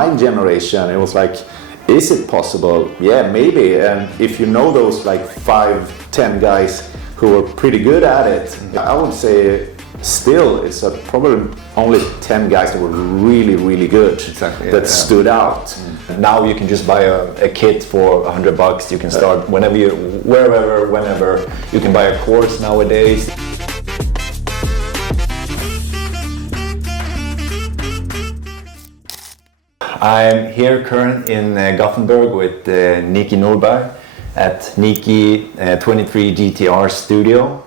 my generation, it was like, is it possible? Yeah, maybe. And if you know those like 5-10 guys who were pretty good at it, I would say still it's probably only 10 guys that were really, really good, that stood out. Now you can just buy a kit for $100. You can start whenever. You can buy a course nowadays. I'm here current in Gothenburg with Niki Norberg at Niki 23 GTR studio.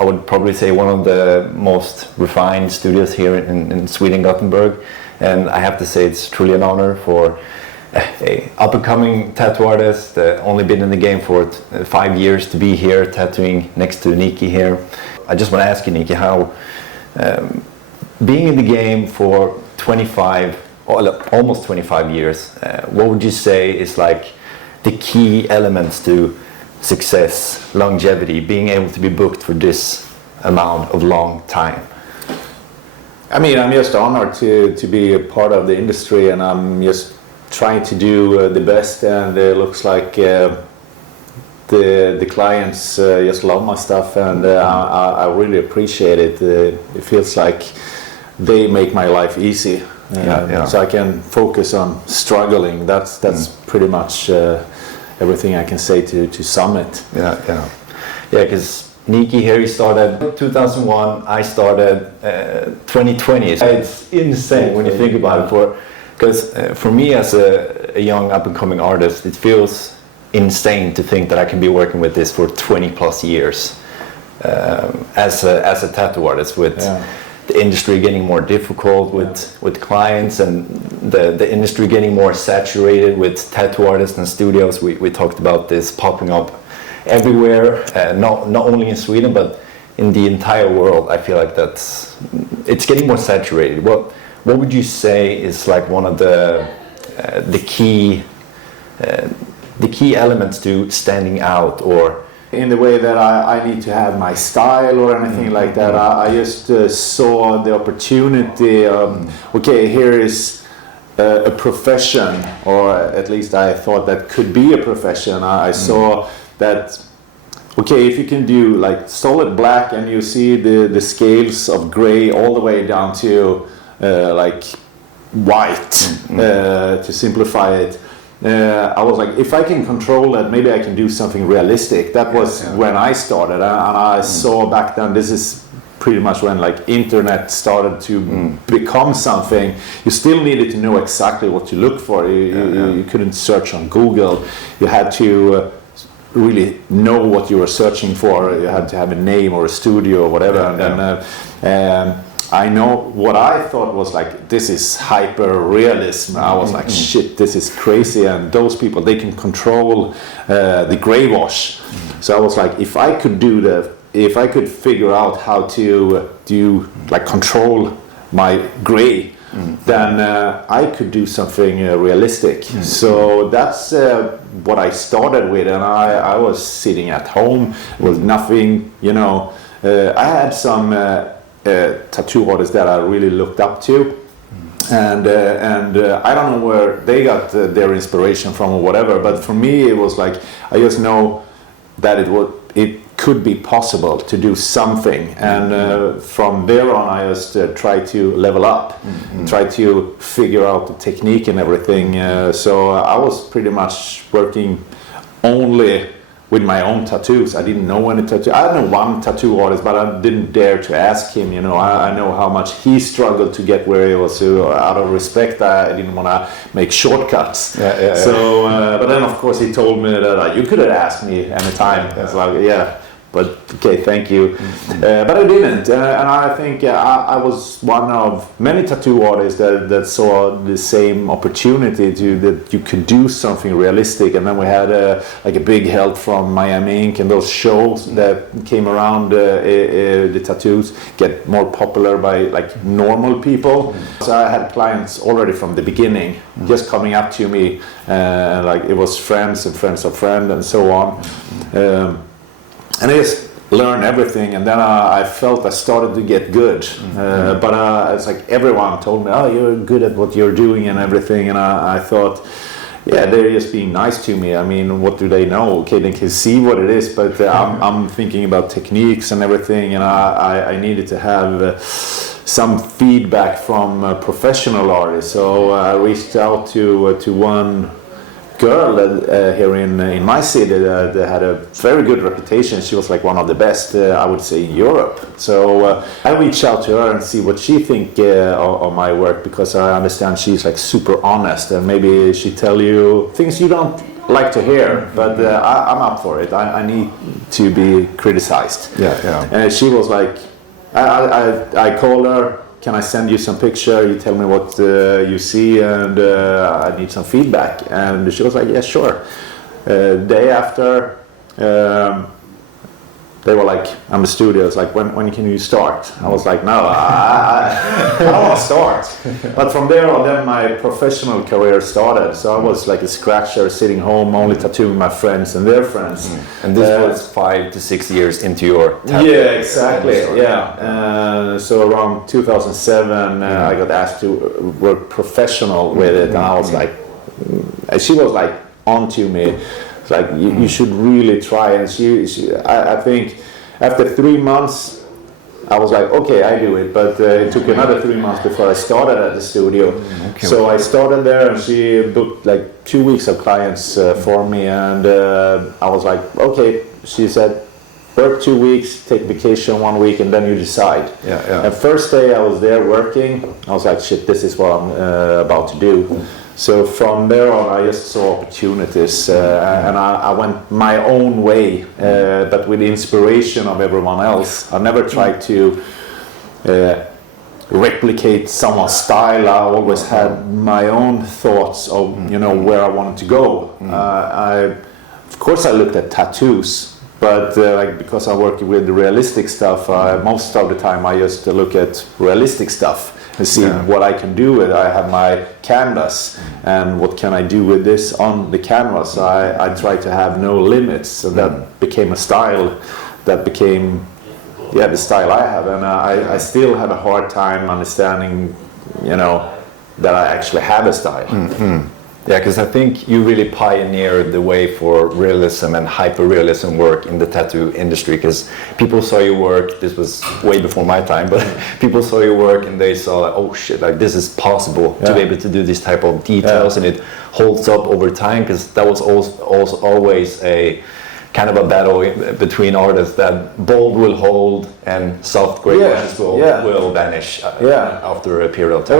I would probably say one of the most refined studios here in Sweden, Gothenburg. And I have to say it's truly an honor for an up-and-coming tattoo artist, only been in the game for 5 years, to be here tattooing next to Niki here. I just want to ask you, Niki, how being in the game for almost 25 years, what would you say is like the key elements to success, longevity, being able to be booked for this amount of long time? I mean, I'm just honored to be a part of the industry, and I'm just trying to do the best, and it looks like the clients just love my stuff, and I really appreciate it. It feels like they make my life easy. So I can focus on struggling. That's pretty much everything I can say to sum it. Because Niki here, he started 2001. I started 2020. It's insane when you think about it. Because for me as a young up-and-coming artist, it feels insane to think that I can be working with this for 20 plus years as a tattoo artist with. The industry getting more difficult with clients, and the industry getting more saturated with tattoo artists and studios. We talked about this popping up everywhere, not only in Sweden but in the entire world. I feel like it's getting more saturated. What would you say is like one of the key elements to standing out, or in the way that I need to have my style or anything like that? I just saw the opportunity of, okay, here is a profession, or at least I thought that could be a profession. I saw that, okay, if you can do like solid black and you see the scales of gray all the way down to like white, to simplify it, I was like, if I can control that, maybe I can do something realistic. That was when I started, and I saw back then, this is pretty much when like internet started to become something. You still needed to know exactly what to look for. You couldn't search on Google. You had to really know what you were searching for. You had to have a name or a studio or whatever. And I know what I thought was like, this is hyper realism. I was like, shit, this is crazy. And those people, they can control the gray wash. So I was like, if I could figure out how to do like control my gray, then I could do something realistic. So that's what I started with, and I was sitting at home with nothing, I had some tattoo artists that I really looked up to, and I don't know where they got their inspiration from or whatever, but for me it was like, I just know that it could be possible to do something, and from there on I just try to level up, try to figure out the technique and everything. So I was pretty much working only with my own tattoos. I didn't know any tattoo. I know one tattoo artist, but I didn't dare to ask him. I know how much he struggled to get where he was. So out of respect, I didn't want to make shortcuts. So, but then of course he told me that you could have asked me anytime. It's like, but okay, thank you. But I didn't, and I think I was one of many tattoo artists that saw the same opportunity that you could do something realistic. And then we had like a big help from Miami Ink and those shows that came around. The tattoos get more popular by like normal people. So I had clients already from the beginning, just coming up to me, like it was friends and friends of friends and so on. And I just learn everything, and then I felt I started to get good. But it's like everyone told me, oh, you're good at what you're doing and everything, and I thought, yeah, they're just being nice to me. I mean, what do they know? Okay, they can see what it is, but I'm thinking about techniques and everything, and I needed to have some feedback from professional artists. So I reached out to one girl here in my city that had a very good reputation. She was like one of the best, I would say, in Europe. So I reached out to her and see what she think of my work, because I understand she's like super honest, and maybe she tell you things you don't like to hear, but I'm up for it. I need to be criticized. And she was like, I called her, can I send you some picture? You tell me what you see, and I need some feedback. And she was like, yeah, sure. Day after, they were like, I'm the studio. It's like, when can you start? I was like, no, I don't want to start. But from there on, then my professional career started. So I was like a scratcher sitting home, only tattooing my friends and their friends. And this was 5 to 6 years into your tattoo. Yeah, exactly. Yeah. So around 2007, I got asked to work professional with it, and I was like, she was like onto me. Like, you should really try. And I think after 3 months, I was like, okay, I do it. But it took another 3 months before I started at the studio. Okay. So I started there, and she booked like 2 weeks of clients for me. And I was like, okay. She said, work 2 weeks, take vacation 1 week, and then you decide. And first day I was there working, I was like, shit, this is what I'm about to do. So from there on, I just saw opportunities, and I went my own way, but with the inspiration of everyone else. I never tried to replicate someone's style. I always had my own thoughts of, where I wanted to go. Of course, I looked at tattoos, but because I work with realistic stuff, most of the time I just look at realistic stuff and see what I can do with it. I have my canvas, and what can I do with this on the canvas? I try to have no limits, so that became a style that became the style I have. And I still have a hard time understanding that I actually have a style. Yeah, because I think you really pioneered the way for realism and hyper-realism work in the tattoo industry, because people saw your work, this was way before my time, but people saw your work and they saw, like, oh shit, like this is possible to be able to do this type of details, and it holds up over time, because that was also always a kind of a battle between artists, that bold will hold and soft gray brushes will vanish after a period of time.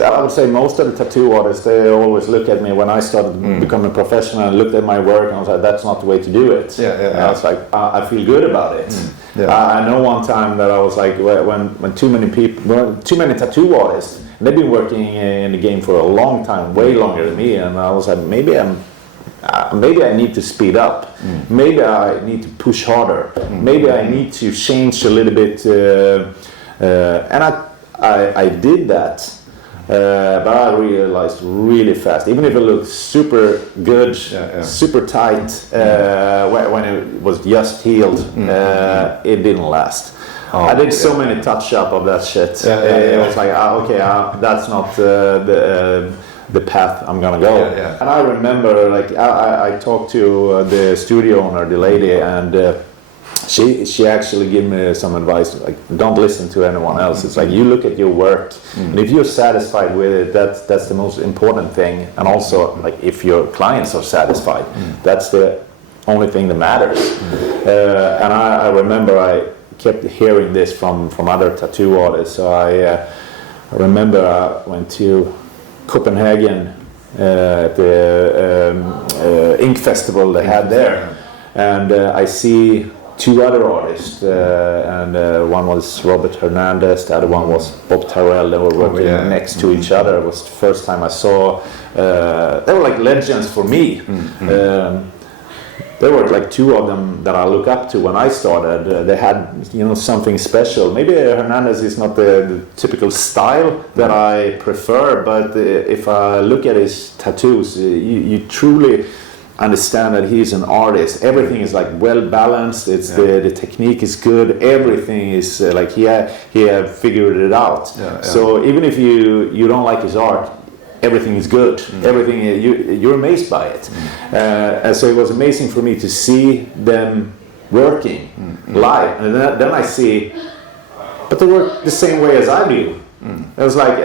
I would say most of the tattoo artists, they always look at me when I started becoming a professional, and looked at my work, and I was like, that's not the way to do it. And I was like, I feel good about it. I know one time that I was like, when too many tattoo artists, they've been working in the game for a long time, way longer than me, and I was like, maybe I need to speed up. Maybe I need to push harder. Maybe I need to change a little bit. And I did that. But I realized really fast, even if it looked super good, super tight, when it was just healed, it didn't last. I did so many touch-up of that shit. It was like, that's not the path I'm gonna go. And I remember, like, I talked to the studio owner, the lady, and she actually gave me some advice, like, don't listen to anyone else. It's like, you look at your work, and if you're satisfied with it, that's the most important thing. And also, like, if your clients are satisfied, that's the only thing that matters. And I remember I kept hearing this from other tattoo artists. So I remember I went to Copenhagen at the Ink Festival they had there, and I see 2 other artists, and one was Robert Hernandez, the other one was Bob Tyrrell. They were working next to each other. It was the first time I saw. They were like legends for me. There were like 2 of them that I look up to when I started. They had, something special. Maybe Hernandez is not the typical style that I prefer, but if I look at his tattoos, you truly understand that he's an artist. Everything is like well balanced. It's the technique is good. Everything is like he have figured it out. So even if you don't like his art, everything is good. Everything you're amazed by it. And so it was amazing for me to see them working live, and then I see, but they work the same way as I do. It was like,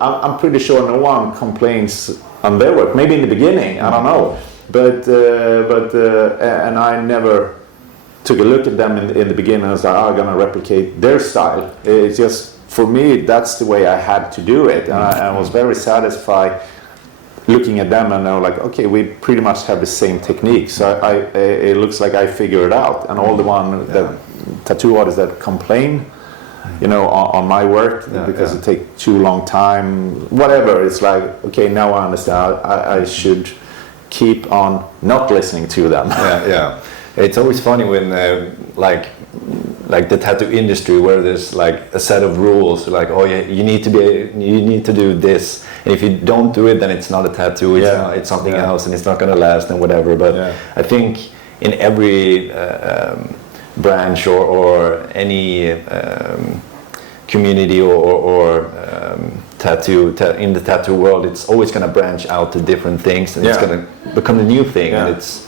I'm pretty sure no one complains on their work. Maybe in the beginning, I don't know, but and I never took a look at them in the beginning. I was like, I'm gonna replicate their style. It's just, for me, that's the way I had to do it, and I was very satisfied looking at them, and I was like, okay, we pretty much have the same technique. So it looks like I figured it out, and all the tattoo artists that complain, on my work because it takes too long time, whatever. It's like, okay, now I understand. I should keep on not listening to them. It's always funny when like the tattoo industry, where there's like a set of rules, like, oh yeah, you need to do this, and if you don't do it, then it's not a tattoo. It's something else, and it's not going to last and whatever. But I think in every branch or any community or tattoo in the tattoo world, it's always going to branch out to different things, and it's going to become a new thing. And it's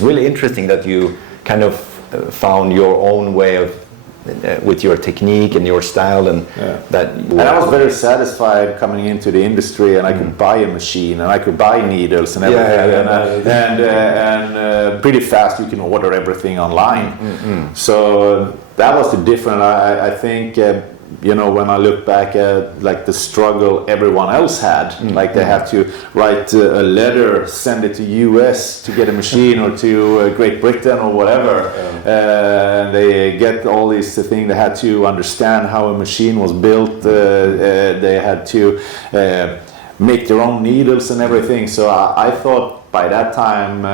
really interesting that you kind of found your own way of with your technique and your style, and and I was very satisfied coming into the industry, and I could buy a machine, and I could buy needles and everything, and pretty fast you can order everything online. So that was the difference. I think when I look back at like the struggle everyone else had, like they have to write a letter, send it to US to get a machine, or to Great Britain or whatever. They get all these things. They had to understand how a machine was built. They had to make their own needles and everything. So I thought by that time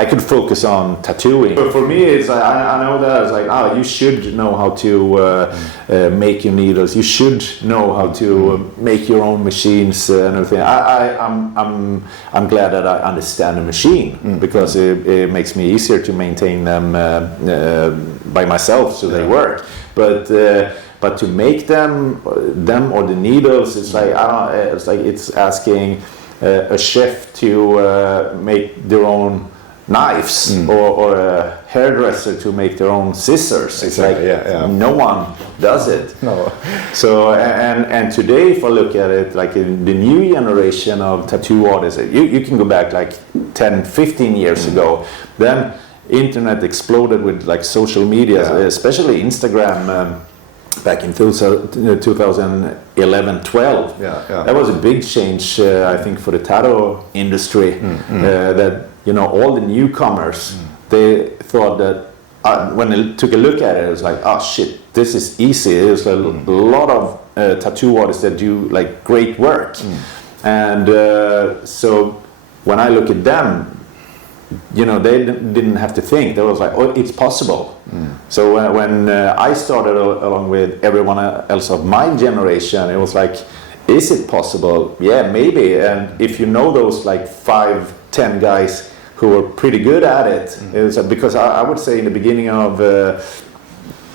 I could focus on tattooing. But for me, it's I know that it's like, you should know how to make your needles. You should know how to make your own machines and everything. I'm glad that I understand the machine, because it makes me easier to maintain them by myself, so they work. But to make them or the needles, it's like it's asking a chef to make their own knives, or a hairdresser to make their own scissors. It's like no one does it. No. So and today, if I look at it, like in the new generation of tattoo artists, you can go back like 10, 15 years ago. Then internet exploded with like social media, especially Instagram. Back in 2011-12, that was a big change, I think, for the tattoo industry. That all the newcomers, they thought that when they took a look at it, it was like, oh shit, this is easy. There's a lot of tattoo artists that do like great work, and so when I look at them, they didn't have to think. They was like, oh, it's possible. So when I started along with everyone else of my generation, it was like, is it possible? Yeah, maybe. And if you know those like 5-10 guys who were pretty good at it, it was because I would say in the beginning of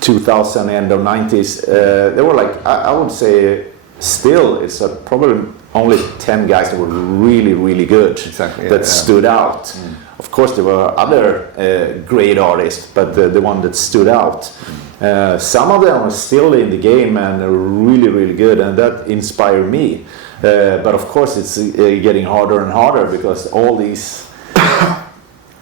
2000, end of 90s, there were like, I would say still it's probably only 10 guys that were really, really good, that stood out. Of course, there were other great artists, but the one that stood out. Some of them are still in the game and are really, really good, and that inspired me. But of course, it's getting harder and harder, because all these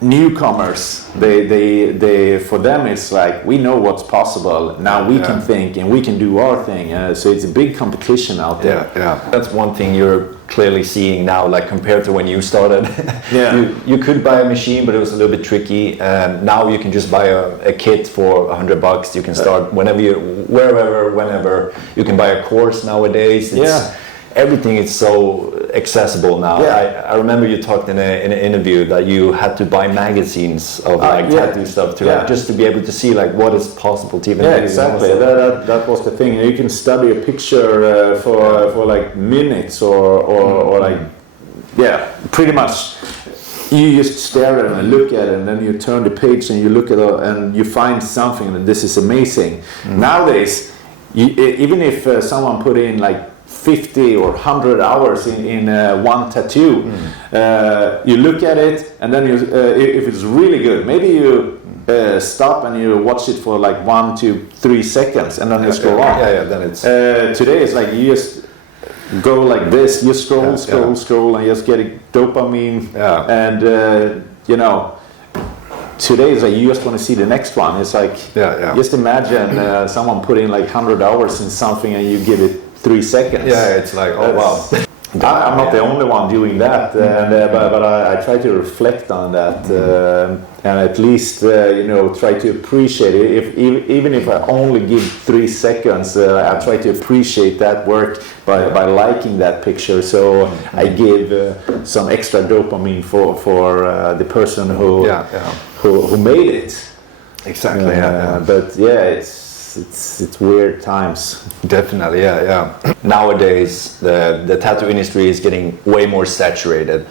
newcomers, they for them it's like, we know what's possible. Now we can think and we can do our thing. So it's a big competition out there. That's one thing you're clearly seeing now, like compared to when you started. You could buy a machine, but it was a little bit tricky. And now you can just buy a kit for $100. You can start whenever. You can buy a course nowadays. Everything is so accessible now. I remember you talked in an interview that you had to buy magazines of tattoo stuff to just to be able to see like what is possible to even do. Exactly. That was the thing. You can study a picture for like minutes or like pretty much. You just stare at it and look at it, and then you turn the page and you look at it and you find something, and this is amazing. Nowadays, even if someone put in like 50 or 100 hours in one tattoo, you look at it, and then if it's really good, maybe you stop and you watch it for like 1 to 3 seconds, and then you scroll on. Then it's today it's like you just go like this, you scroll, and just get a dopamine, and today is like you just want to see the next one. It's like just imagine someone put in like 100 hours in something and you give it 3 seconds. It's like, oh wow. I'm not the only one doing that, but I try to reflect on that, and at least try to appreciate it. Even if I only give 3 seconds, I try to appreciate that work by liking that picture. So I give some extra dopamine for the person who made it. Exactly. But it's weird times. Definitely, Nowadays, the tattoo industry is getting way more saturated.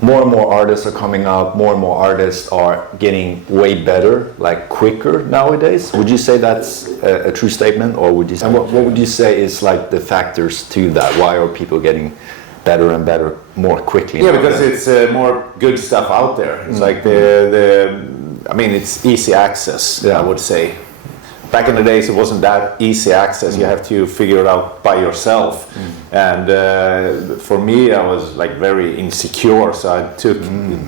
More and more artists are coming up. More and more artists are getting way better, like quicker nowadays. Would you say that's a true statement, or would you say, what would you say is like the factors to that? Why are people getting better and better more quickly? Yeah, because it's more good stuff out there. It's like it's easy access. I would say. Back in the days, it wasn't that easy access. You have to figure it out by yourself. And for me, I was like very insecure, so I took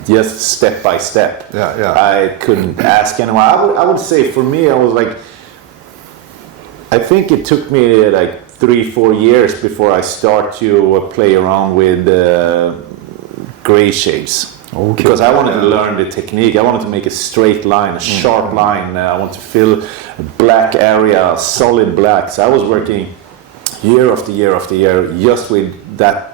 just step by step. I couldn't ask anyone. I would say for me, I was like, I think it took me like 3-4 years before I start to play around with gray shades. Okay. Because I wanted to learn the technique. I wanted to make a straight line, a sharp line. I want to fill a black area, solid black. So I was working year after year after year just with that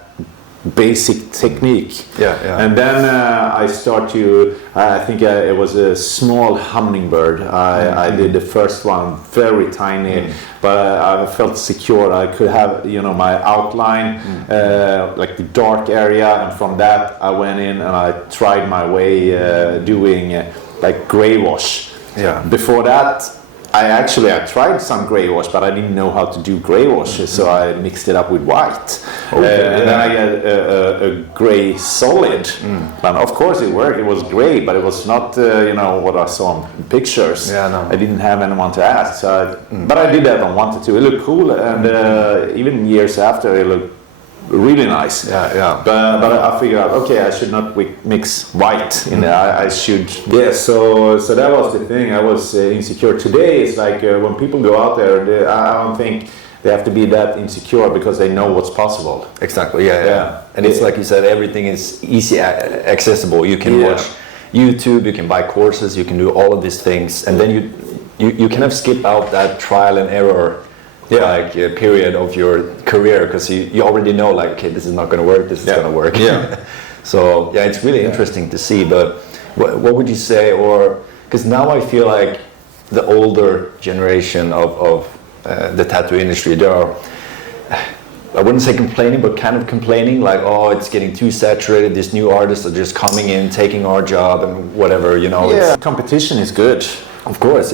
basic technique. And then I start to, I think it was a small hummingbird. I did the first one, very tiny, but I felt secure. I could have, my outline, like the dark area, and from that I went in and I tried my way doing like gray wash. Before that, I tried some gray wash, but I didn't know how to do gray wash, so I mixed it up with white. And then I got a gray solid. And of course it worked, it was gray, but it was not what I saw in pictures. I didn't have anyone to ask, but I did that and wanted to. It looked cool, and even years after it looked really nice. But I figured out, okay, I should not mix white in there. I should. So that was the thing. I was insecure. Today it's like when people go out there, I don't think they have to be that insecure because they know what's possible. Exactly. And it's like you said, everything is easy accessible. You can watch YouTube, you can buy courses, you can do all of these things, and then you kind of skip out that trial and error period of your career, because you already know, like, okay, this is not going to work, this is going to work. So it's really interesting to see. But what would you say, or because now I feel like the older generation of the tattoo industry, they are, I wouldn't say complaining, but kind of complaining, like, oh, it's getting too saturated, these new artists are just coming in, taking our job and whatever, competition is good, of course.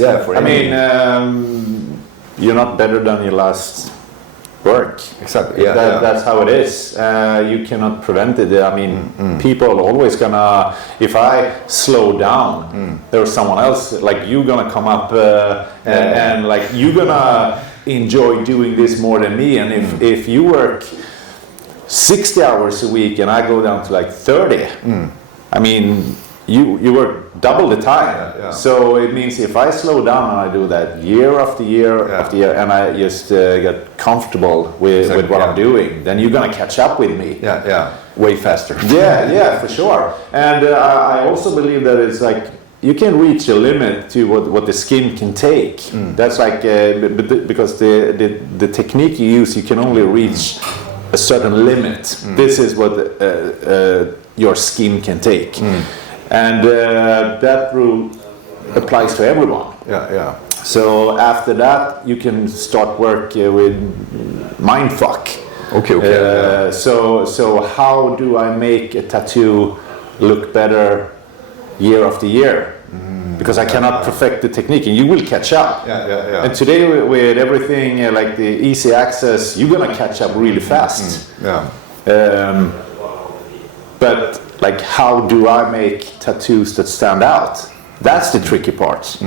You're not better than your last work. Exactly. That's how it is. You cannot prevent it. People are always gonna. If I slow down, there's someone else like you gonna come up and like you gonna enjoy doing this more than me. And if you work 60 hours a week and I go down to like 30, you work double the time. So it means if I slow down and I do that year after year after year, and I just get comfortable with what I'm doing, then you're gonna catch up with me. Way faster. For sure. And I also believe that it's like you can reach a limit to what the skin can take. That's like because the technique you use, you can only reach a certain limit. This is what your skin can take. And that rule applies to everyone. So after that, you can start work with mindfuck. Okay. So how do I make a tattoo look better year after year? Because I cannot perfect the technique, and you will catch up. And today with everything like the easy access, you're gonna catch up really fast. But like, how do I make tattoos that stand out? That's the tricky part.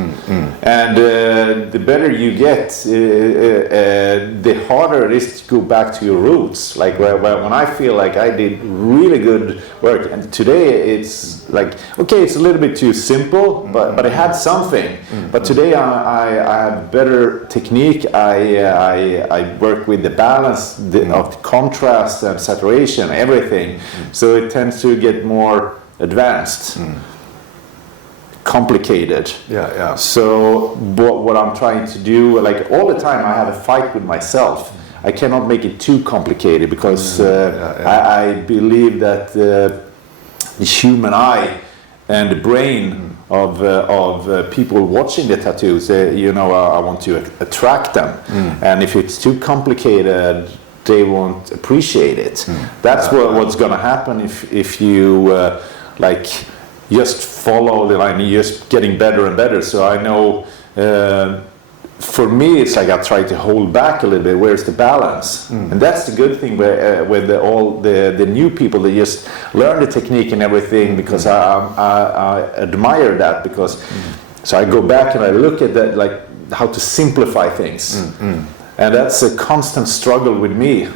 And the better you get, the harder it is to go back to your roots. Like when I feel like I did really good work, and today it's like, okay, it's a little bit too simple, but it had something. But today I have better technique. I work with the balance of contrast and saturation, everything. So it tends to get more advanced. Complicated. So what I'm trying to do, like all the time I have a fight with myself. I cannot make it too complicated because I believe that the human eye and the brain of people watching the tattoos, I want to attract them. And if it's too complicated, they won't appreciate it. That's what's gonna happen if you just follow the line, just getting better and better. So I know, for me, it's like I try to hold back a little bit. Where's the balance? And that's the good thing with all the new people that just learn the technique and everything, because I admire that. Because so I go back and I look at that, like how to simplify things. And that's a constant struggle with me.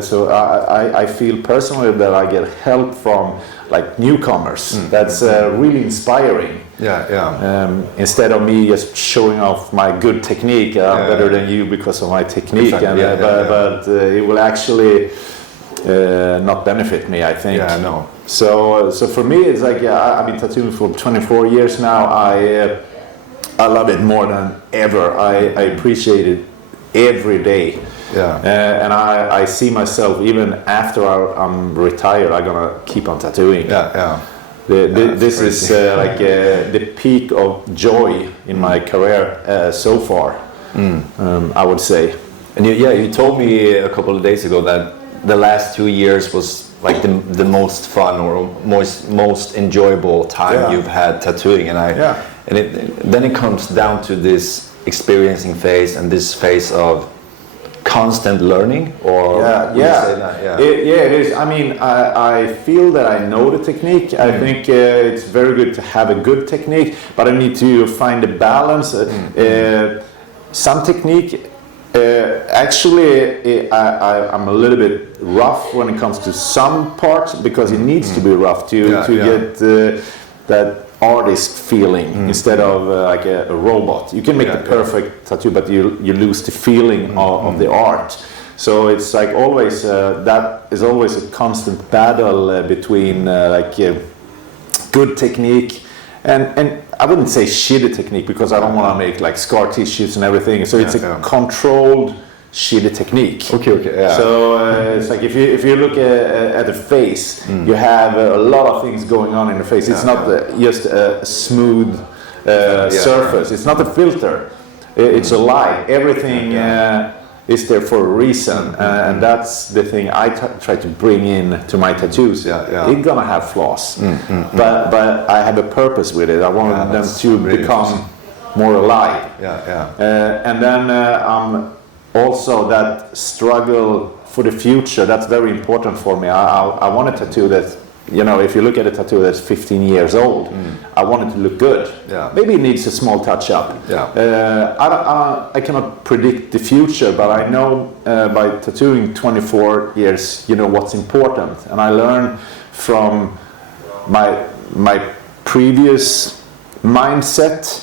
So I feel personally that I get help from like newcomers. That's really inspiring. Instead of me just showing off my good technique, I'm better than you because of my technique. Exactly. But it will actually not benefit me, I think. So for me, it's like I've been tattooing for 24 years now. I love it more than ever. I appreciate it every day. And I see myself, even after I'm retired, I'm gonna keep on tattooing. This is like the peak of joy in my career so far, I would say. And you told me a couple of days ago that the last 2 years was like the most fun or most enjoyable time you've had tattooing, and then it comes down to this experiencing phase and this phase of constant learning, or would you say that? It is. I mean, I feel that I know the technique. I think it's very good to have a good technique, but I need to find a balance. Some technique, actually, I'm a little bit rough when it comes to some parts, because it needs to be rough to get that artist feeling instead of like a robot. You can make the perfect tattoo, but you lose the feeling of the art. So it's like always that is always a constant battle between good technique and I wouldn't say shitty technique, because I don't want to make like scar tissues and everything. So it's a controlled shitty technique. So it's like if you look at the face, you have a lot of things going on in the face. It's not just a smooth surface. It's not a filter. It's a light. Everything is there for a reason, and that's the thing I try to bring in to my tattoos. It's gonna have flaws, but I have a purpose with it. I want them to become more alive. And then also that struggle for the future, that's very important for me. I want a tattoo that, if you look at a tattoo that's 15 years old, I want it to look good. Maybe it needs a small touch up. I cannot predict the future, but I know by tattooing 24 years, what's important. And I learn from my previous mindset,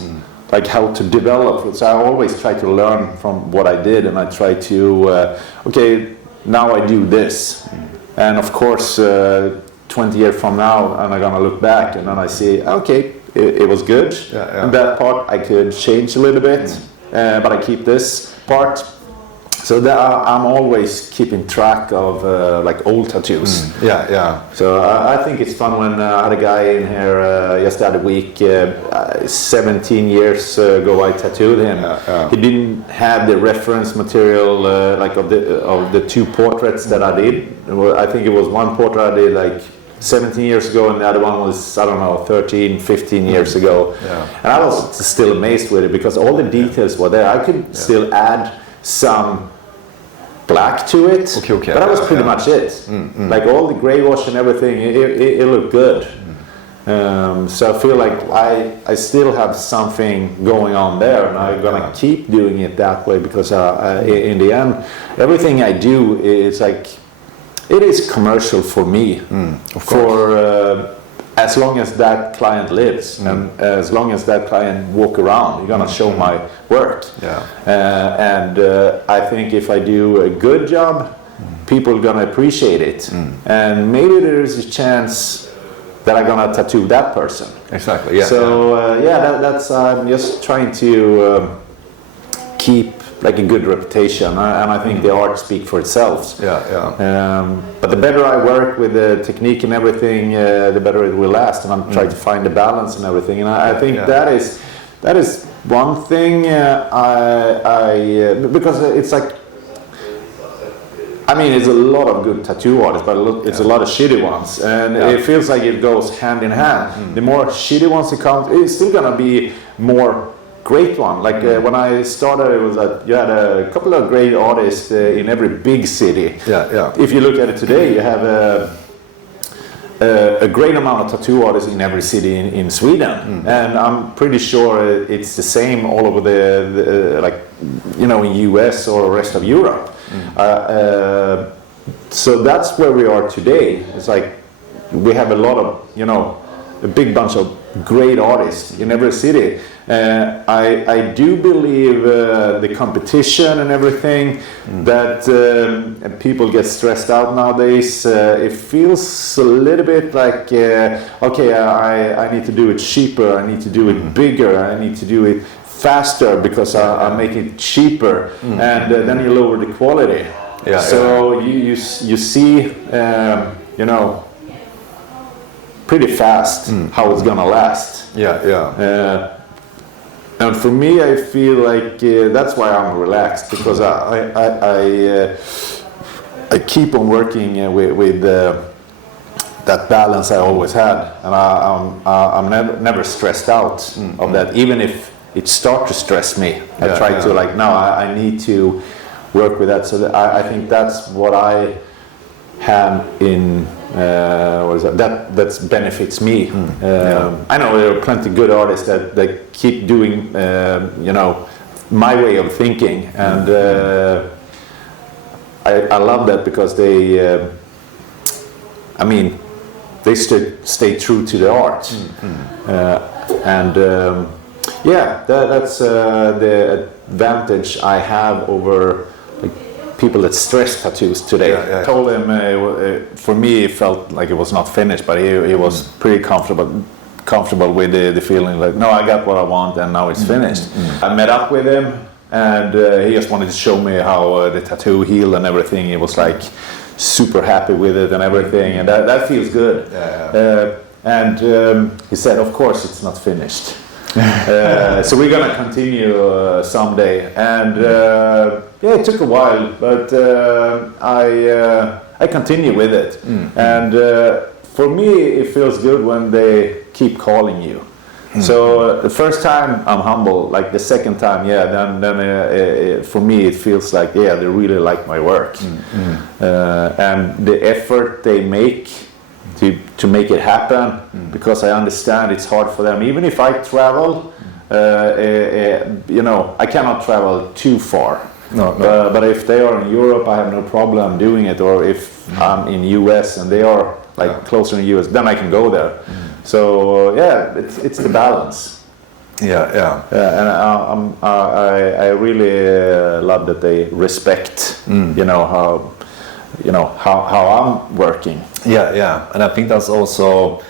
like how to develop. So I always try to learn from what I did, and I try to, now I do this. And of course, 20 years from now, and I'm gonna look back and then I see, okay, it was good. And that part I could change a little bit, but I keep this part. So I'm always keeping track of like old tattoos. So I think it's fun when I had a guy in here just the other week. 17 years ago, I tattooed him. He didn't have the reference material like of the two portraits that I did. I think it was one portrait I did like 17 years ago, and the other one was, I don't know, 13, 15 years ago. And I was still amazed with it because all the details were there. I could still add some black to it, but that was pretty much it. Like all the gray wash and everything, it looked good. So I feel like I still have something going on there, and I'm gonna keep doing it that way because in the end, everything I do is like, it is commercial for me, for as long as that client lives and as long as that client walk around, you're gonna show my work. And I think if I do a good job, people are gonna appreciate it, and maybe there is a chance that I'm gonna tattoo that person. Exactly. So that's I'm just trying to keep like a good reputation, and I think the art speaks for itself. But the better I work with the technique and everything, the better it will last, and I'm trying to find the balance and everything. And I think that is one thing. Because it's like, I mean, it's a lot of good tattoo artists, but it's a lot of shitty ones, and it feels like it goes hand in hand. The more shitty ones it comes, it's still gonna be more great one. Like when I started, it was that you had a couple of great artists in every big city. If you look at it today, you have a great amount of tattoo artists in every city in Sweden, and I'm pretty sure it's the same all over the like, you know, in US or the rest of Europe. So that's where we are today. It's like we have a lot of, you know, a big bunch of great artists in every city. I do believe the competition and everything that people get stressed out nowadays. It feels a little bit like okay, I need to do it cheaper, I need to do it bigger, I need to do it faster because I make it cheaper, and then you lower the quality. So you see, you know, pretty fast how it's gonna last. And for me, I feel like that's why I'm relaxed, because I keep on working with that balance I always had, and I'm never stressed out of that. Even if it starts to stress me, I try to like, no, I need to work with that. So that I think that's what I have in what is that benefits me. I know there are plenty of good artists that keep doing you know, my way of thinking, and I love that because they I mean, they stay true to the art. And that's the advantage I have over people that stress tattoos today. I told him for me it felt like it was not finished, but he was pretty comfortable with the feeling like, no, I got what I want and now it's finished. I met up with him, and he just wanted to show me how the tattoo healed and everything. He was like super happy with it and everything, and that feels good. And he said, of course it's not finished. So we're gonna continue someday, and it took a while, but I continue with it, and for me it feels good when they keep calling you. So the first time I'm humble, like the second time, then for me it feels like, they really like my work, and the effort they make to make it happen, because I understand it's hard for them. Even if I travel, you know, I cannot travel too far. But if they are in Europe, I have no problem doing it. Or if I'm in US and they are like closer in US, then I can go there. So it's the balance. And I really love that they respect, you know, how I'm working. And I think that's also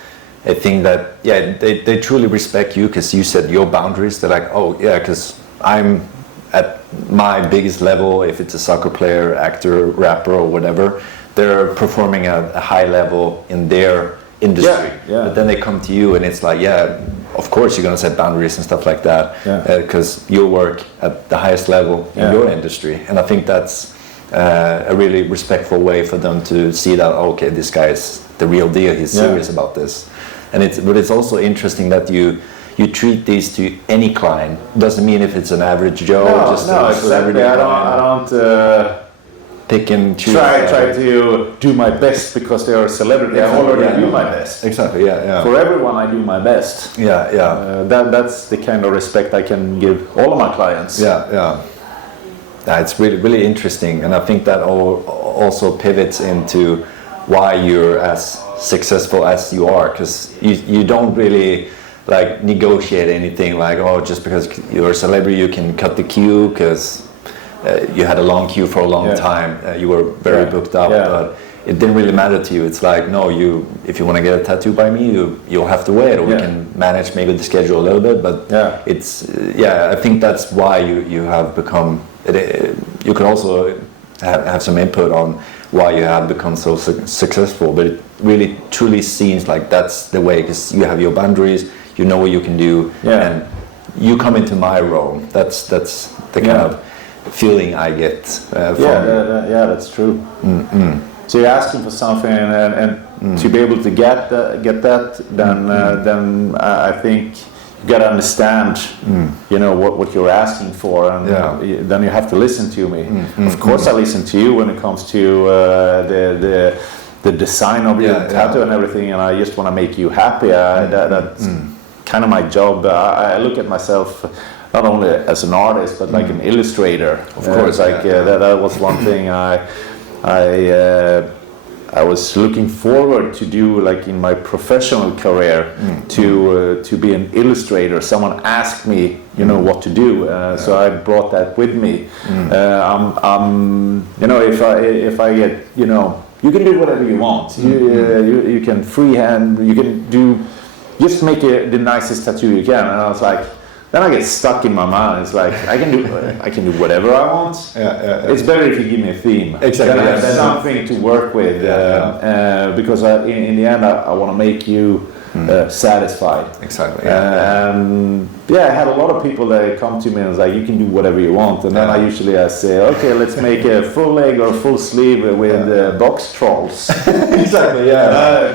a thing that they truly respect you, because you set your boundaries. They're like, because I'm at my biggest level, if it's a soccer player, actor, rapper, or whatever, they're performing at a high level in their industry. But then they come to you and it's like, of course you're going to set boundaries and stuff like that, because you work at the highest level in your industry. And I think that's a really respectful way for them to see that, okay, this guy is the real deal, he's serious about this. But it's also interesting that you treat these to any client. Doesn't mean if it's an average Joe, exactly. I don't pick and choose. Try to do my best because they are a celebrity. I already do my best. Exactly. For everyone, I do my best. That's the kind of respect I can give all of my clients. It's really, really interesting, and I think that also pivots into why you're as successful as you are, because you don't really like negotiate anything like, oh, just because you're a celebrity you can cut the queue because you had a long queue for a long time, you were very booked up, but it didn't really matter to you. It's like, no, if you want to get a tattoo by me, you'll have to wait, or we can manage maybe the schedule a little bit, but it's I think that's why you have become you can also have some input on why you have become so successful, but it really truly seems like that's the way, because you have your boundaries, you know what you can do, and you come into my role. That's the kind of feeling I get from that's true. So you're asking for something, and to be able to get that, then I think you got to understand, what you're asking for, and then you have to listen to me. Of course, I listen to you when it comes to the design of your tattoo and everything, and I just want to make you happy. That's kind of my job. I look at myself not only as an artist, but like an illustrator. Of course, that was one thing I was looking forward to do, like in my professional career, to be an illustrator. Someone asked me, what to do, so I brought that with me. If I get, you can do whatever you want. You can freehand. You can do, just make the nicest tattoo you can. And I was like, then I get stuck in my mind. It's like I can do whatever I want. It's better if you give me a theme. Exactly. Then I have something to work with. Because in the end, I want to make you satisfied. Exactly. I had a lot of people that come to me and was like, you can do whatever you want. And then I usually say, okay, let's make a full leg or full sleeve with box trolls. Exactly.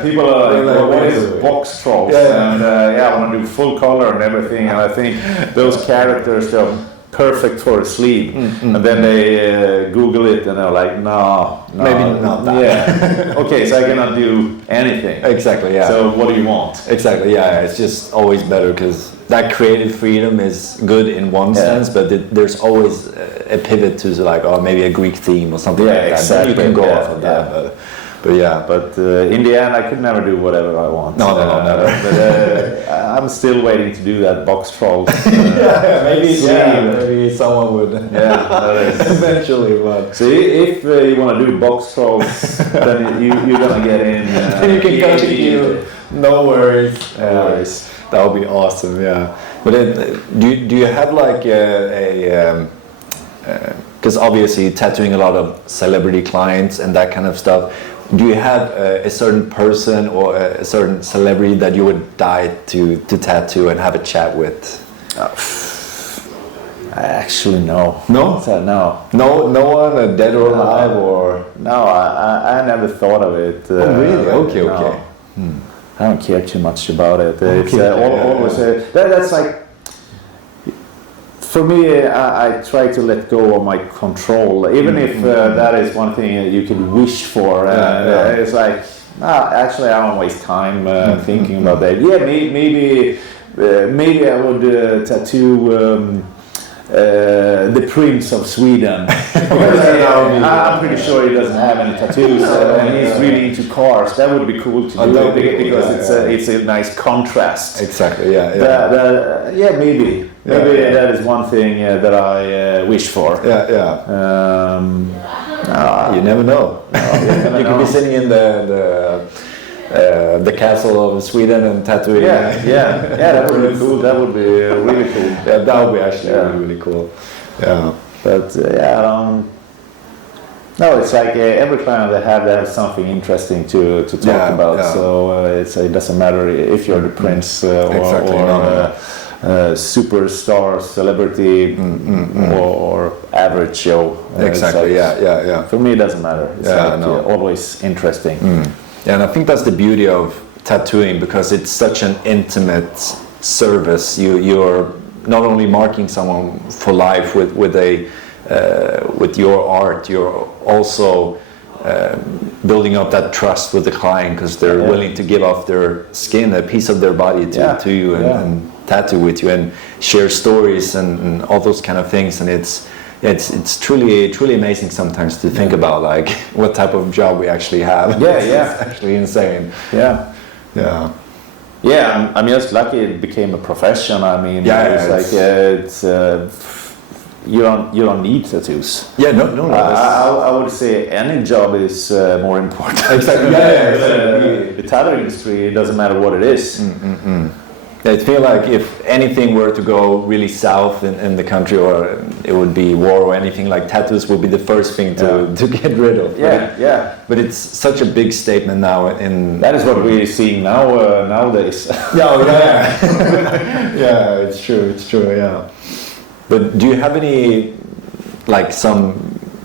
People are like, what is box trolls? And I want to do full color and everything. And I think those characters are perfect for a sleeve. And then they Google it and they're like, no, maybe not that. Okay, so I cannot do anything. Exactly. So what do you want? Exactly. It's just always better, because that creative freedom is good in one sense, but there's always a pivot to like, maybe a Greek theme or something like that. Exactly. Then you can go off of that. But in the end, I could never do whatever I want. No, never. But I'm still waiting to do that box trolls. Maybe someone would. Eventually, but. So if you want to do box trolls, then you're gonna get in. Then you can continue. No worries. That would be awesome. But do you have like because obviously tattooing a lot of celebrity clients and that kind of stuff, do you have a certain person or a certain celebrity that you would die to tattoo and have a chat with? Actually, no. No? No one, dead or alive, or? No, I never thought of it. Really? Okay. No. I don't care too much about it. It's always that's like, for me, I try to let go of my control, even if that is one thing you can wish for. It's like, actually, I don't waste time thinking about that. Maybe I would tattoo the Prince of Sweden. I'm pretty sure he doesn't have any tattoos, and he's really into cars. That would be cool to do because it's a nice contrast. Exactly. Maybe that is one thing that I wish for. You never know. You could be sitting in the castle of Sweden and tattooing. That would be cool. That would be really cool. That would be actually really cool. Yeah. But no, it's like every client they have something interesting to talk about. Yeah. So it doesn't matter if you're the prince Exactly. or superstar, celebrity, or average Joe. Exactly. Yeah. For me, it doesn't matter. It's always interesting. Yeah, and I think that's the beauty of tattooing, because it's such an intimate service. You're not only marking someone for life with your art, you're also building up that trust with the client, because they're willing to give off their skin, a piece of their body to you and tattoo with you and share stories and all those kind of things. And it's truly amazing sometimes to think about like what type of job we actually have. It's actually insane. I'm just lucky it became a profession. I mean, you don't need tattoos. No. I would say any job is more important. Exactly. The tattoo industry, it doesn't matter what it is. I feel like if anything were to go really south in the country, or it would be war or anything, like tattoos would be the first thing to get rid of. But it's such a big statement now. That is what we're seeing nowadays. It's true. Yeah. But do you have any, like some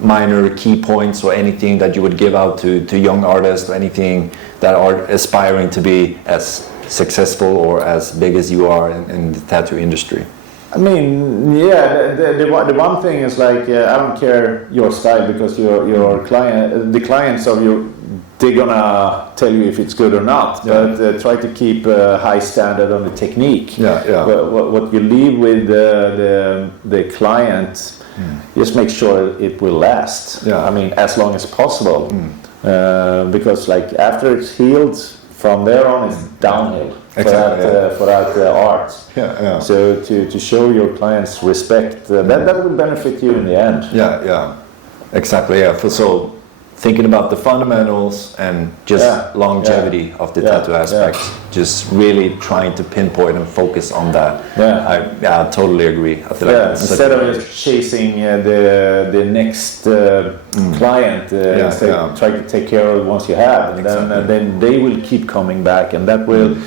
minor key points or anything that you would give out to young artists, or anything that are aspiring to be as successful or as big as you are in the tattoo industry? I mean, the one thing is like, I don't care your style, because your client, the clients of you, they're gonna tell you if it's good or not. But try to keep a high standard on the technique. What you leave with the client, just make sure it will last. I mean, as long as possible, because like after it's healed, from there on it's downhill for that art. So to show your clients respect, that will benefit you in the end. Exactly. So thinking about the fundamentals and just longevity of the tattoo aspect, just really trying to pinpoint and focus on that. I totally agree. I feel like instead of just chasing the next client, try to take care of the ones you have, and then they will keep coming back, and that will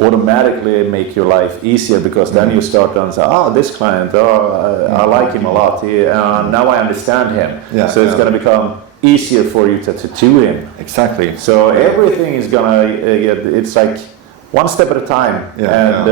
automatically make your life easier, because then you start to say, this client, I like him a lot, now I understand him. So it's going to become easier for you to tattoo him. Exactly. So everything is gonna, it's like one step at a time, and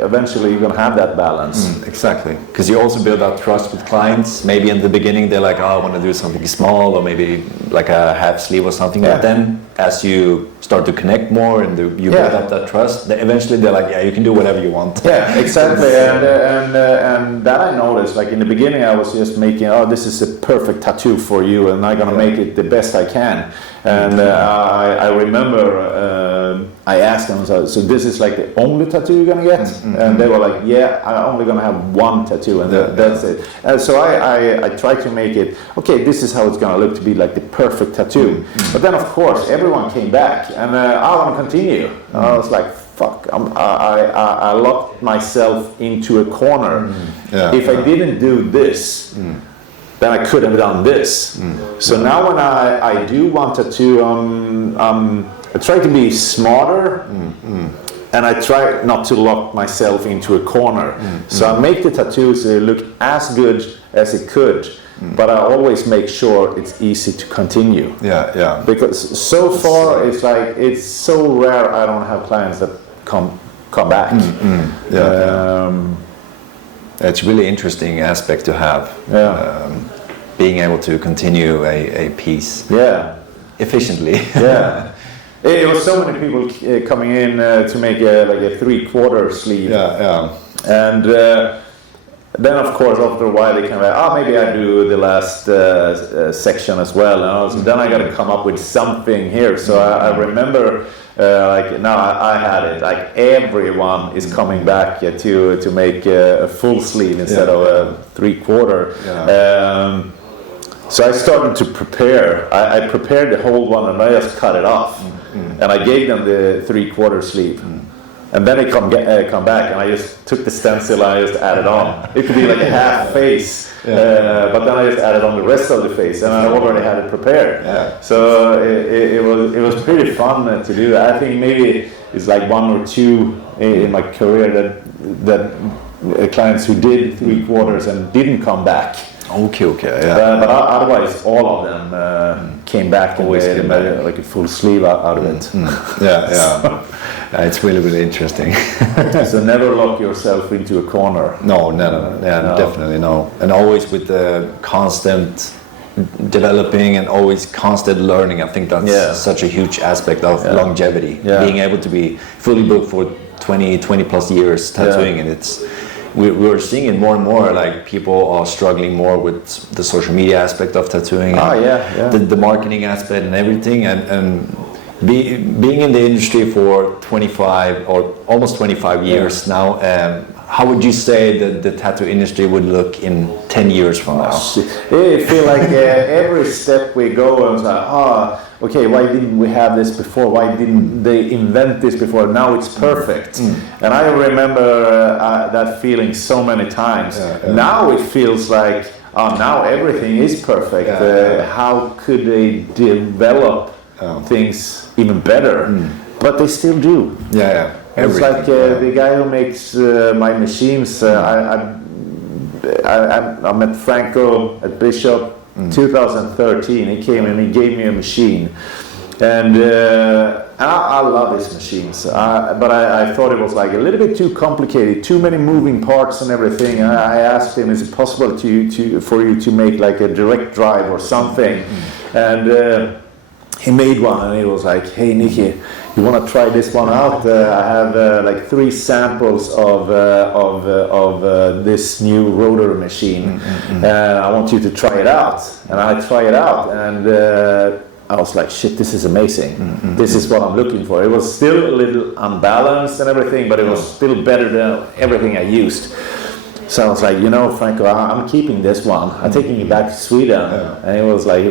eventually you're gonna have that balance. Exactly, because you also build that trust with clients. Maybe in the beginning they're like, I want to do something small, or maybe like a half sleeve or something. But then as you start to connect more and you build up that trust, eventually they're like, you can do whatever you want. Exactly. And that I noticed, like in the beginning I was just making, this is a perfect tattoo for you, and I'm gonna make it the best I can. And I remember I asked them, so this is like the only tattoo you're gonna get? And they were like, I'm only gonna have one tattoo, and that's it. And so I tried to make it, this is how it's gonna look, to be like the perfect tattoo. But then of course everyone came back, and I want to continue. I was like, fuck, I locked myself into a corner. If I didn't do this, then I could have done this. So now when I do want tattoo, I try to be smarter, and I try not to lock myself into a corner. So I make the tattoos so they look as good as it could, but I always make sure it's easy to continue. Because so far it's like, it's so rare I don't have clients that come back. It's really interesting aspect to have. Being able to continue a piece efficiently. It was so many people coming in to make a 3/4 sleeve. And then of course after a while they come back, maybe I do the last section as well. And then I got to come up with something here. So I remember I had it, like everyone is coming back to make a full sleeve instead of a 3/4. So I started to prepare. I prepared the whole one, and I just cut it off. And I gave them the 3/4 sleeve. And then it come back, and I just took the stencil and I just added on. It could be like a half face, but then I just added on the rest of the face, and I already had it prepared. Yeah. So it was pretty fun to do that. I think maybe it's like one or two in my career that clients who did 3/4 and didn't come back. Okay, yeah. But otherwise, all of them came back and made like a full sleeve out of it. Yeah. It's really interesting. So never lock yourself into a corner. No, definitely no. And always with the constant developing and always constant learning. I think that's such a huge aspect of longevity. Being able to be fully booked for 20 plus years tattooing, and we're seeing it more and more, like people are struggling more with the social media aspect of tattooing, the marketing aspect and everything, and being in the industry for 25 or almost 25 years now, how would you say that the tattoo industry would look in 10 years from now? I feel like every step we go, I was like, okay, why didn't we have this before? Why didn't they invent this before? Now it's perfect. And I remember that feeling so many times. Now it feels like, now everything is perfect. How could they develop things even better? But they still do. It's like the guy who makes my machines. I met Franco at Bishop 2013. He came and he gave me a machine, and I love his machines. But I thought it was like a little bit too complicated, too many moving parts and everything. And I asked him, "Is it possible for you to make like a direct drive or something?" And he made one, and he was like, "Hey Niki, you want to try this one out? I have like 3 samples of this new rotor machine. I want you to try it out." And I tried it out, and I was like, "Shit, this is amazing. This is what I'm looking for." It was still a little unbalanced and everything, but it was still better than everything I used. So I was like, Franco, I'm keeping this one. I'm taking it back to Sweden. And he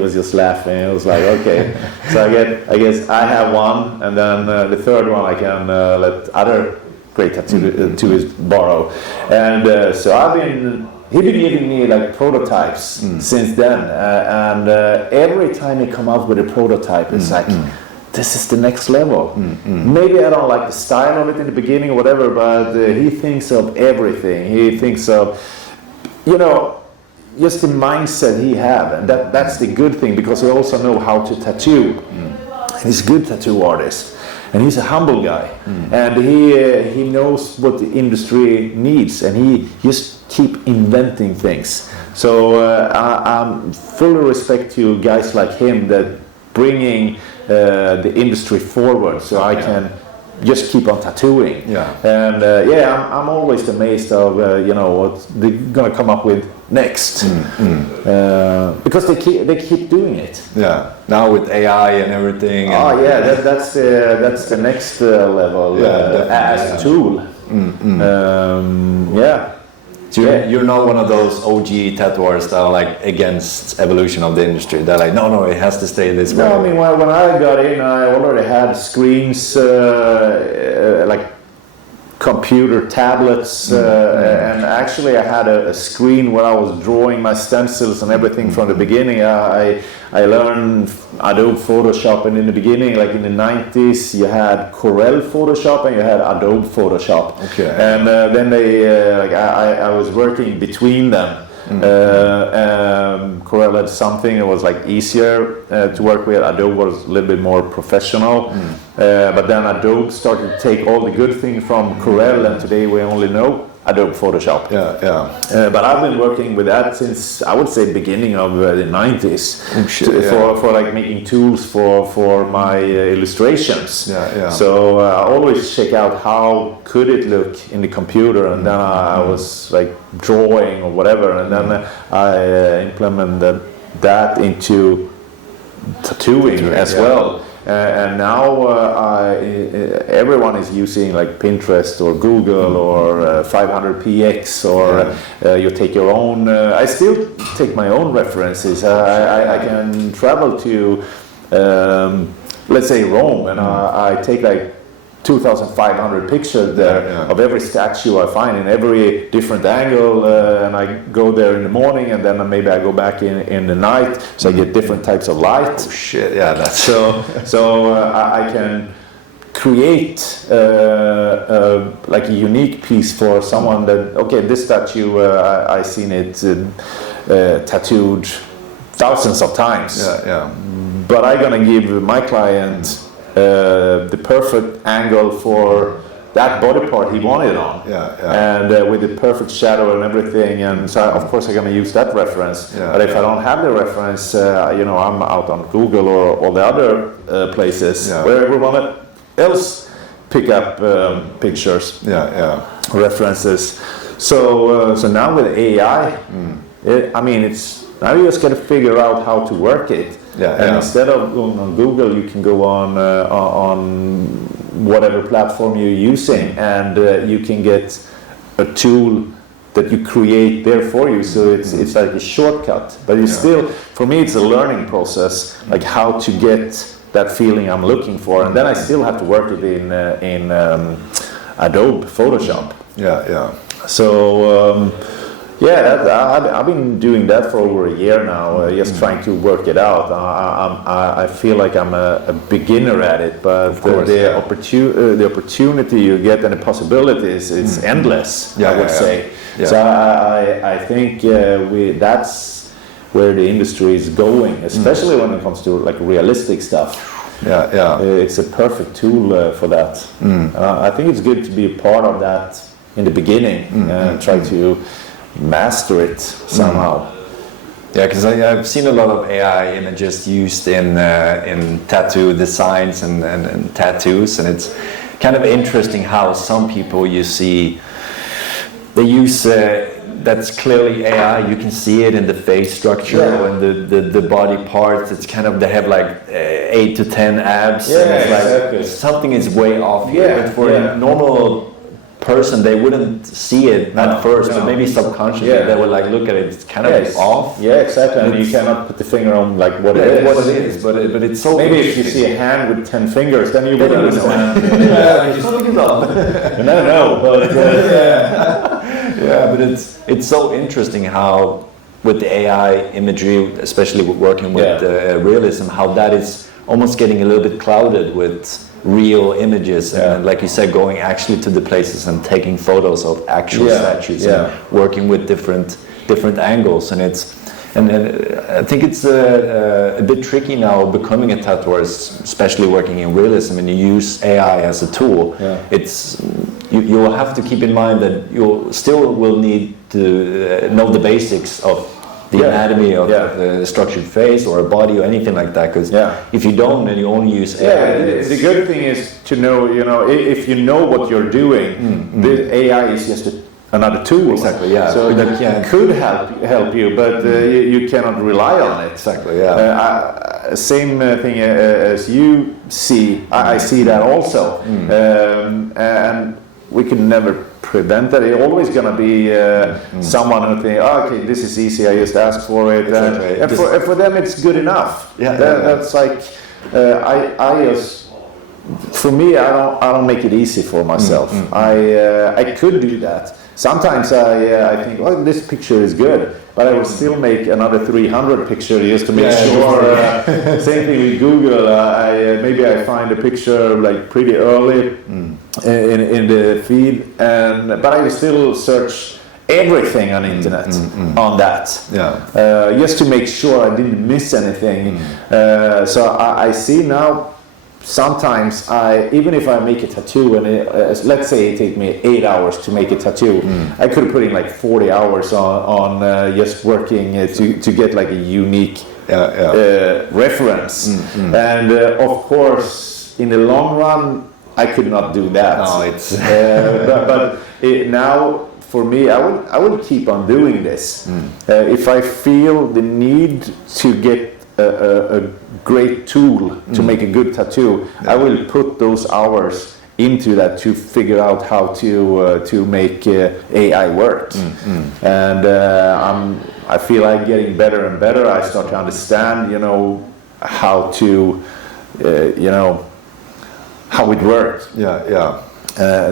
was just laughing. He was like, okay. So I guess I have one, and then the third one I can let other great tattooists borrow. And so he's been giving me like prototypes since then. And every time he come out with a prototype, it's like, this is the next level. Maybe I don't like the style of it in the beginning or whatever, but he thinks of everything. He thinks of, just the mindset he have, and that's the good thing, because he also know how to tattoo. And he's a good tattoo artist, and he's a humble guy, and he knows what the industry needs, and he just keep inventing things. So I'm full respect to guys like him that bringing the industry forward, so I can just keep on tattooing. And I'm always amazed of what they're gonna come up with next, because they keep doing it. Now with AI and everything. That's the next level as a tool. So you're not one of those OG tattooers that are like against evolution of the industry. They're like, no, it has to stay this way. No, I mean, when I got in, I already had screens, like computer tablets, and actually I had a screen where I was drawing my stencils and everything from the beginning. I learned Adobe Photoshop, and in the beginning, like in the 90s, you had Corel Photoshop and you had Adobe Photoshop. And then I was working between them. Corel had something that was like easier to work with. Adobe was a little bit more professional, but then Adobe started to take all the good things from Corel, and today we only know Adobe Photoshop. But I've been working with that since, I would say, beginning of the 90s for like making tools for my illustrations. So I always check out how could it look in the computer, and then I was like drawing or whatever, and then I implemented that into tattooing as well. And now everyone is using like Pinterest or Google or 500px, or you take your own. I still take my own references. I can travel to, let's say, Rome, and I take like 2,500 pictures there of every statue I find in every different angle, and I go there in the morning, and then maybe I go back in the night, so I get different types of light. Oh shit! Yeah, that's so I can create like a unique piece for someone that, okay, this statue I seen it tattooed thousands of times. But I'm gonna give my client the perfect angle for that body part he wanted on, and with the perfect shadow and everything, and so of course I'm going to use that reference. But if I don't have the reference, I'm out on Google or all the other places where everyone else pick up pictures, references. So now with AI, it's now you just got to figure out how to work it. Instead of going on Google, you can go on whatever platform you're using, and you can get a tool that you create there for you. So it's like a shortcut, but it's still, for me, it's a learning process, like how to get that feeling I'm looking for, and then I still have to work it in Adobe Photoshop. So. I've been doing that for over a year now, just trying to work it out. I feel like I'm a beginner at it, but the opportunity you get and the possibilities, it's endless, I would say. So I think that's where the industry is going, especially when it comes to like realistic stuff. It's a perfect tool for that. I think it's good to be a part of that in the beginning and try to master it somehow. Because I've seen a lot of AI images used in tattoo designs and tattoos, and it's kind of interesting how some people you see they use that's clearly AI. You can see it in the face structure and the body parts. It's kind of, they have like 8 to 10 abs. And it's like something is way off here. But for a normal person, they wouldn't see it at first, but maybe subconsciously they would like look at it. It's kind of off. And you cannot put the finger on like what it is. But it's so maybe if you see a hand with 10 fingers, then you would understand. But it's so interesting how with the AI imagery, especially with working with realism, how that is almost getting a little bit clouded with real images, and like you said, going actually to the places and taking photos of actual statues and working with different angles, and I think it's a bit tricky now becoming a tattooer, especially working in realism, and you use AI as a tool. It's you will have to keep in mind that you still will need to know the basics of the anatomy of the structured face or a body or anything like that, because if you don't and you only use AI, the good thing is to know, if you know what you're doing, the AI is just another tool. Exactly, so that could help you, but you cannot rely on it. Exactly, same thing as you see, I see that also, and we can never prevent that. It's always going to be someone who thinks, okay, this is easy, I just ask for it, and for them it's good enough. That's like I just, for me, I don't make it easy for myself. I could do that. Sometimes I think, this picture is good, but I will still make another 300 pictures just to make sure. Same thing with Google. Maybe I find a picture like pretty early in the feed, but I will still search everything on the internet on that, just to make sure I didn't miss anything. So I see now. Sometimes even if I make a tattoo, and let's say it takes me 8 hours to make a tattoo, I could put in like 40 hours on just working to get like a unique reference. And of course, in the long run, I could not do that. No, it's but now for me, I will keep on doing this. If I feel the need to get a great tool to make a good tattoo, I will put those hours into that to figure out how to make AI work. And I feel I'm getting better and better. I start to understand, how to, how it worked. Yeah.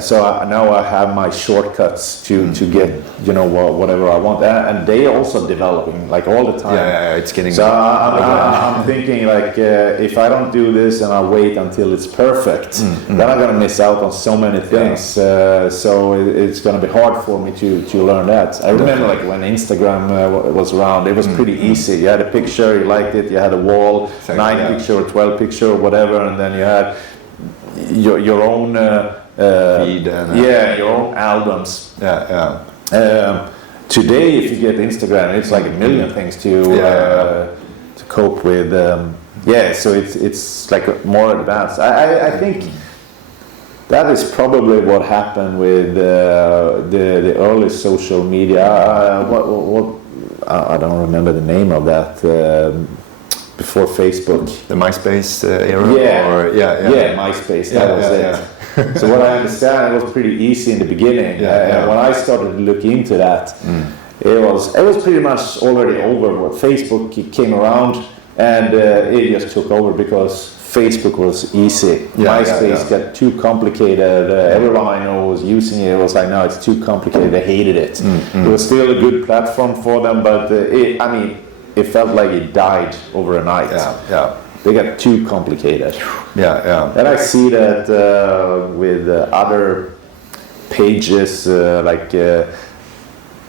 So now I have my shortcuts to get whatever I want, and they also developing like all the time. Yeah, it's getting. So I'm thinking like if I don't do this and I wait until it's perfect, then I'm gonna miss out on so many things. So it's gonna be hard for me to learn that. I remember like when Instagram was around, it was pretty easy. You had a picture, you liked it, you had a wall, 9 picture or 12 picture or whatever, and then you had your own. Feed and your own albums. Yeah. Today, if you get Instagram, it's like a million things to cope with. So it's like more advanced. I think that is probably what happened with the early social media. What I don't remember the name of that. Before Facebook, the MySpace era. MySpace. That was it. So what I understand, it was pretty easy in the beginning. And when I started to look into that, it was pretty much already over. What Facebook came around, and it just took over because Facebook was easy. MySpace got too complicated. Everyone I know was using it. It was like, no, it's too complicated. They hated it. It was still a good platform for them, but it felt like it died overnight. They got too complicated. And I see that with other pages like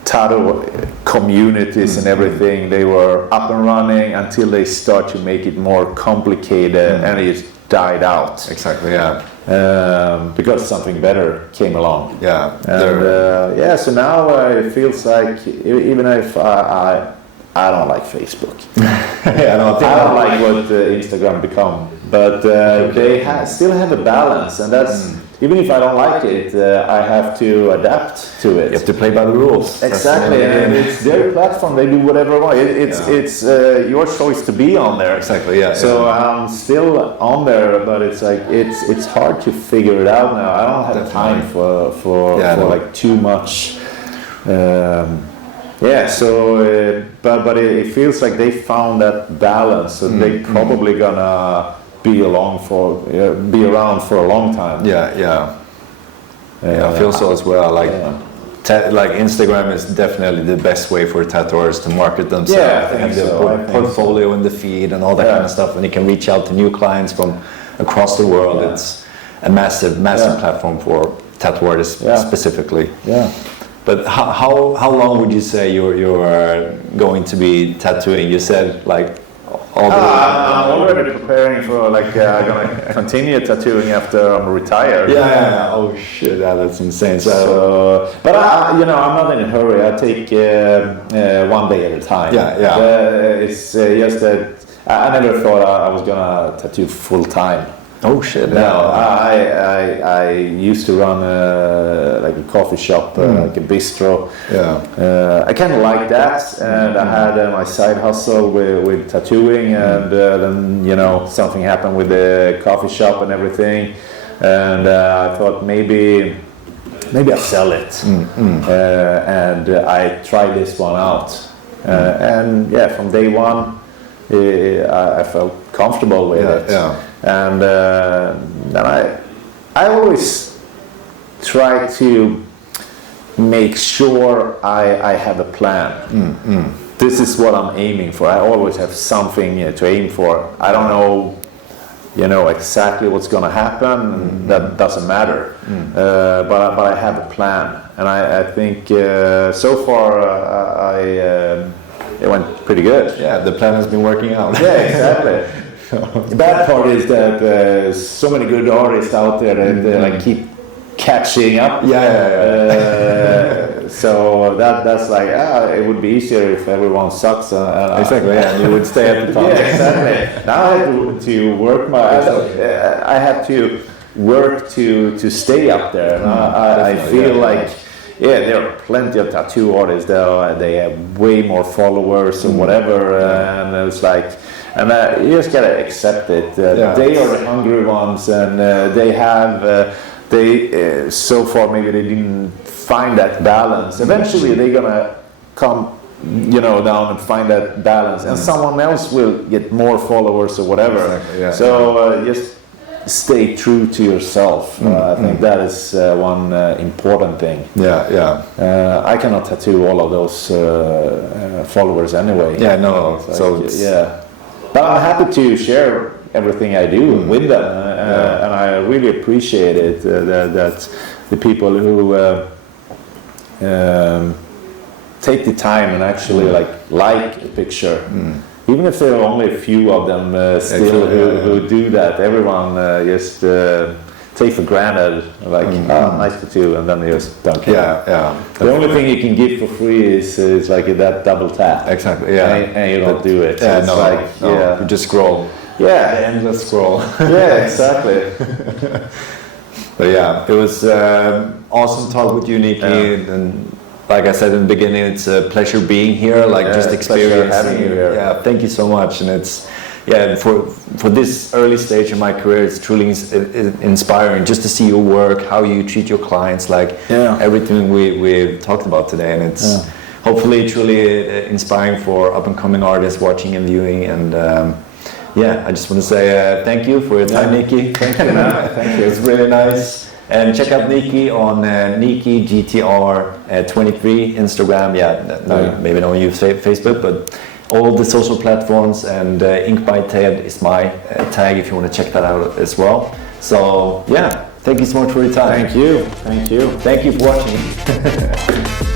tattoo communities and everything. They were up and running until they start to make it more complicated, and it died out. Exactly. Because something better came along. And so now it feels like even if I don't like Facebook. I don't like what Instagram become, but they still have a balance, and that's even if I don't like it, I have to adapt to it. You have to play by the rules. Exactly, and it's their platform. They do whatever they want. It's your choice to be on there. Exactly. So I'm still on there, but it's like it's hard to figure it out now. I don't have time for like too much. But it feels like they found that balance, so they probably gonna be around for a long time. I feel so as well. Like Instagram is definitely the best way for tattooers to market themselves. They have their portfolio in the feed and all that kind of stuff, and you can reach out to new clients from across the world. It's a massive platform for tattooers specifically. But how long would you say you're going to be tattooing? You said like all the I'm already preparing for I'm gonna continue tattooing after I'm retired. Oh shit, that's insane. But I'm not in a hurry. I take one day at a time. It's just that I never thought I was gonna tattoo full time. Oh shit! No, I used to run like a coffee shop, like a bistro. I kind of like that, and I had my side hustle with tattooing, and then something happened with the coffee shop and everything, and I thought maybe I'll sell it, and I tried this one out, and from day one, I felt comfortable with it. And then I always try to make sure I have a plan. This is what I'm aiming for. I always have something to aim for. I don't know, exactly what's going to happen. That doesn't matter. But I have a plan, and I think so far it went pretty good. The plan has been working out. Exactly. The bad part is that there's so many good artists out there that keep catching up. So that's like it would be easier if everyone sucks. Exactly. And you would stay at the top. Exactly. Now I have to work I have to work to stay up there. And I feel like. There are plenty of tattoo artists that they have way more followers or whatever, and it's like, and you just gotta accept it. They are the hungry ones, and they have, so far maybe they didn't find that balance. Eventually they're gonna come, down and find that balance, and someone else will get more followers or whatever. Exactly, So just stay true to yourself. I think that is one important thing. I cannot tattoo all of those followers anyway. But I'm happy to share everything I do with them, and I really appreciate it that the people who take the time and actually like a picture. Even if there are only a few of them still who do that, everyone just take for granted, nice tattoo, and then they just don't care. The only thing you can give for free is like that double tap. Exactly. And you don't do it. You just scroll. The endless scroll. Exactly. But yeah, it was awesome talk with you, Niki, and like I said in the beginning, it's a pleasure being here, just experiencing having you here. Thank you so much, and it's for this early stage in my career, it's truly inspiring just to see your work, how you treat your clients, everything we've talked about today, and it's hopefully truly inspiring for up and coming artists watching and viewing, and I just want to say thank you for your time, Niki. Thank you, man. Thank you. It's really nice. And check out Niki on Niki GTR 23 Instagram. Maybe don't use Facebook, but all the social platforms, and Inkbyted is my tag if you want to check that out as well. So thank you so much for your time. Thank you. Thank you for watching.